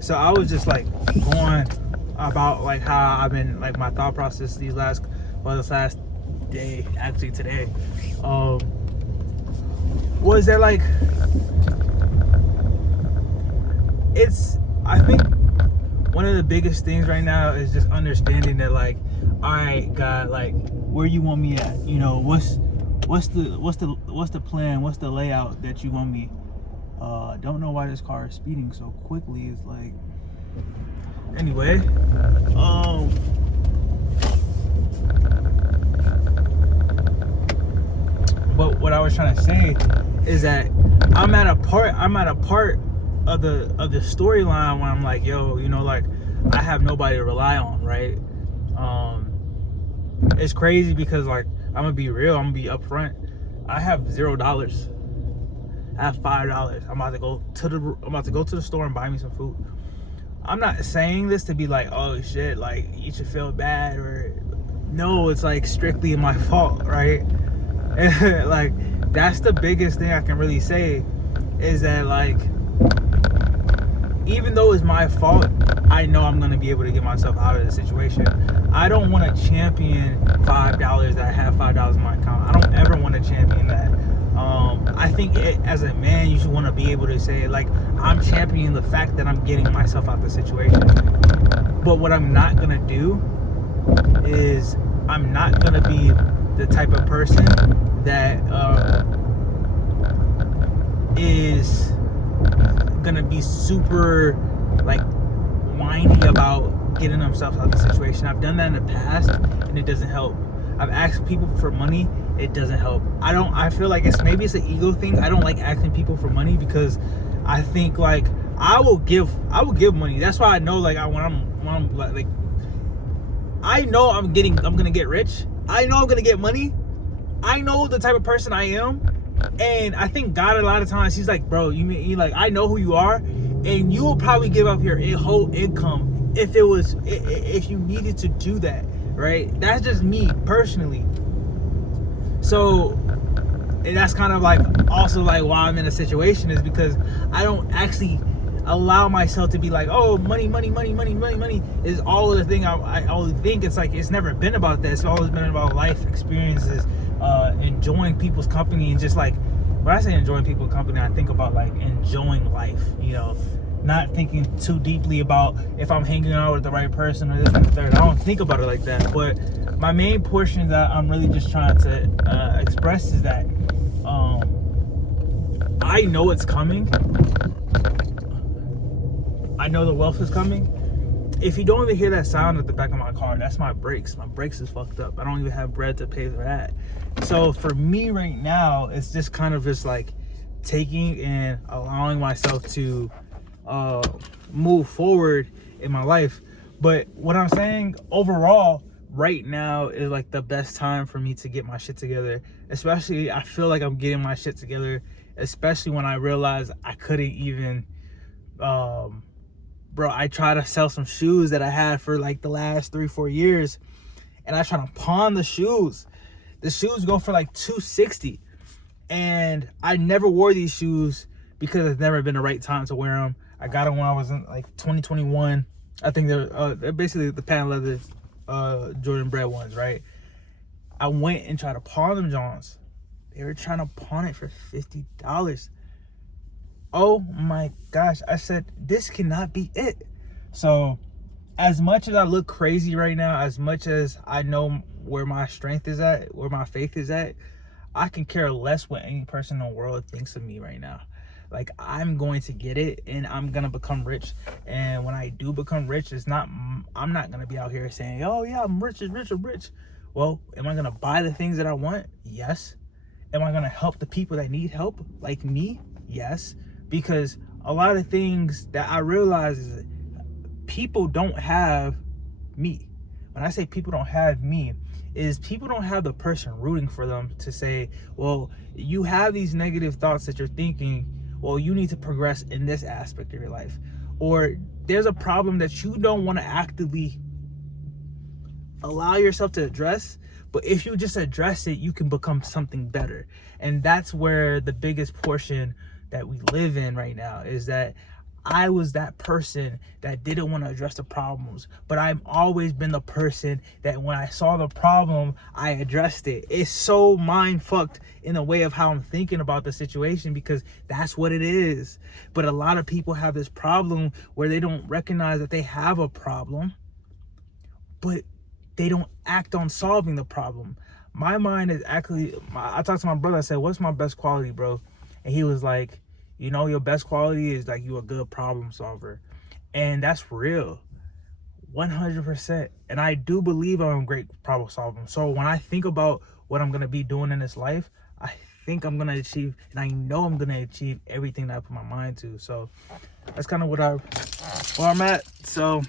So I was just like going about like how I've been like my thought process this last day, actually today, was that like I think one of the biggest things right now is just understanding that like, all right, God, like where you want me at? You know, what's the plan? What's the layout that you want me? Don't know why this car is speeding so quickly. It's like, anyway, but what I was trying to say is that I'm at a part of the storyline where I'm like, yo, you know, like I have nobody to rely on, right? It's crazy because like I'm gonna be real, I'm gonna be upfront. I have $0. I have $5. I'm about to go to the store and buy me some food. I'm not saying this to be like, oh shit, like you should feel bad, or no, it's like strictly my fault, right? Like that's the biggest thing I can really say, is that like even though it's my fault, I know I'm gonna be able to get myself out of the situation. I don't want to champion $5 that I have $5 in my account. I don't ever want to champion that. I think as a man, you should want to be able to say like, I'm championing the fact that I'm getting myself out of the situation. But what I'm not gonna do is I'm not gonna be the type of person that is gonna be super like whiny about getting themselves out of the situation. I've done that in the past and it doesn't help. I've asked people for money, it doesn't help. I feel like maybe it's an ego thing. I don't like asking people for money because I think like I will give money. That's why I know like when I'm like I know I'm gonna get rich. I know I'm gonna get money. I know the type of person I am. And I think God, a lot of times, he's like, bro, you like, I know who you are, and you will probably give up your whole income if you needed to do that, right? That's just me personally. So, and that's kind of like also like why I'm in a situation, is because I don't actually allow myself to be like, oh, money is all the thing I always think. It's like, it's never been about that. It's always been about life experiences, enjoying people's company, and just like, when I say enjoying people's company, I think about like enjoying life, you know, not thinking too deeply about if I'm hanging out with the right person or this and the third. I don't think about it like that. But my main portion that I'm really just trying to express is that I know it's coming. I know the wealth is coming. If you don't even hear that sound at the back of my car, that's my brakes. My brakes is fucked up. I don't even have bread to pay for that. So for me right now, it's just kind of just like taking and allowing myself to move forward in my life. But what I'm saying overall right now is like the best time for me to get my shit together. Especially, I feel like I'm getting my shit together, especially when I realized I couldn't even bro, I tried to sell some shoes that I had for like the last 3-4 years, and I tried to pawn the shoes. The shoes go for like $260, and I never wore these shoes because it's never been the right time to wear them. I got them when I was in like 2021. I think they're basically the patent leather Jordan Bread ones, right? I went and tried to pawn them Johns. They were trying to pawn it for $50. Oh my gosh, I said, this cannot be it. So as much as I look crazy right now, as much as I know where my strength is at, where my faith is at, I can care less what any person in the world thinks of me right now. Like, I'm going to get it, and I'm gonna become rich. And when I do become rich, I'm not gonna be out here saying, oh yeah, I'm rich. Well, am I gonna buy the things that I want? Yes. Am I gonna help the people that need help like me? Yes. Because a lot of things that I realize is people don't have me. When I say people don't have me, is people don't have the person rooting for them to say, well, you have these negative thoughts that you're thinking, well, you need to progress in this aspect of your life. Or there's a problem that you don't want to actively allow yourself to address, but if you just address it, you can become something better. And that's where the biggest portion that we live in right now, is that I was that person that didn't want to address the problems, but I've always been the person that when I saw the problem, I addressed it. It's so mind fucked in the way of how I'm thinking about the situation, because that's what it is. But a lot of people have this problem where they don't recognize that they have a problem, but they don't act on solving the problem. My mind is actually, I talked to my brother, I said, what's my best quality, bro? And he was like, you know, your best quality is like you a good problem solver. And that's real, 100%. And I do believe I'm a great problem solver. So when I think about what I'm going to be doing in this life, I think I'm going to achieve, and I know I'm going to achieve everything that I put my mind to. So that's kind of where I'm at. So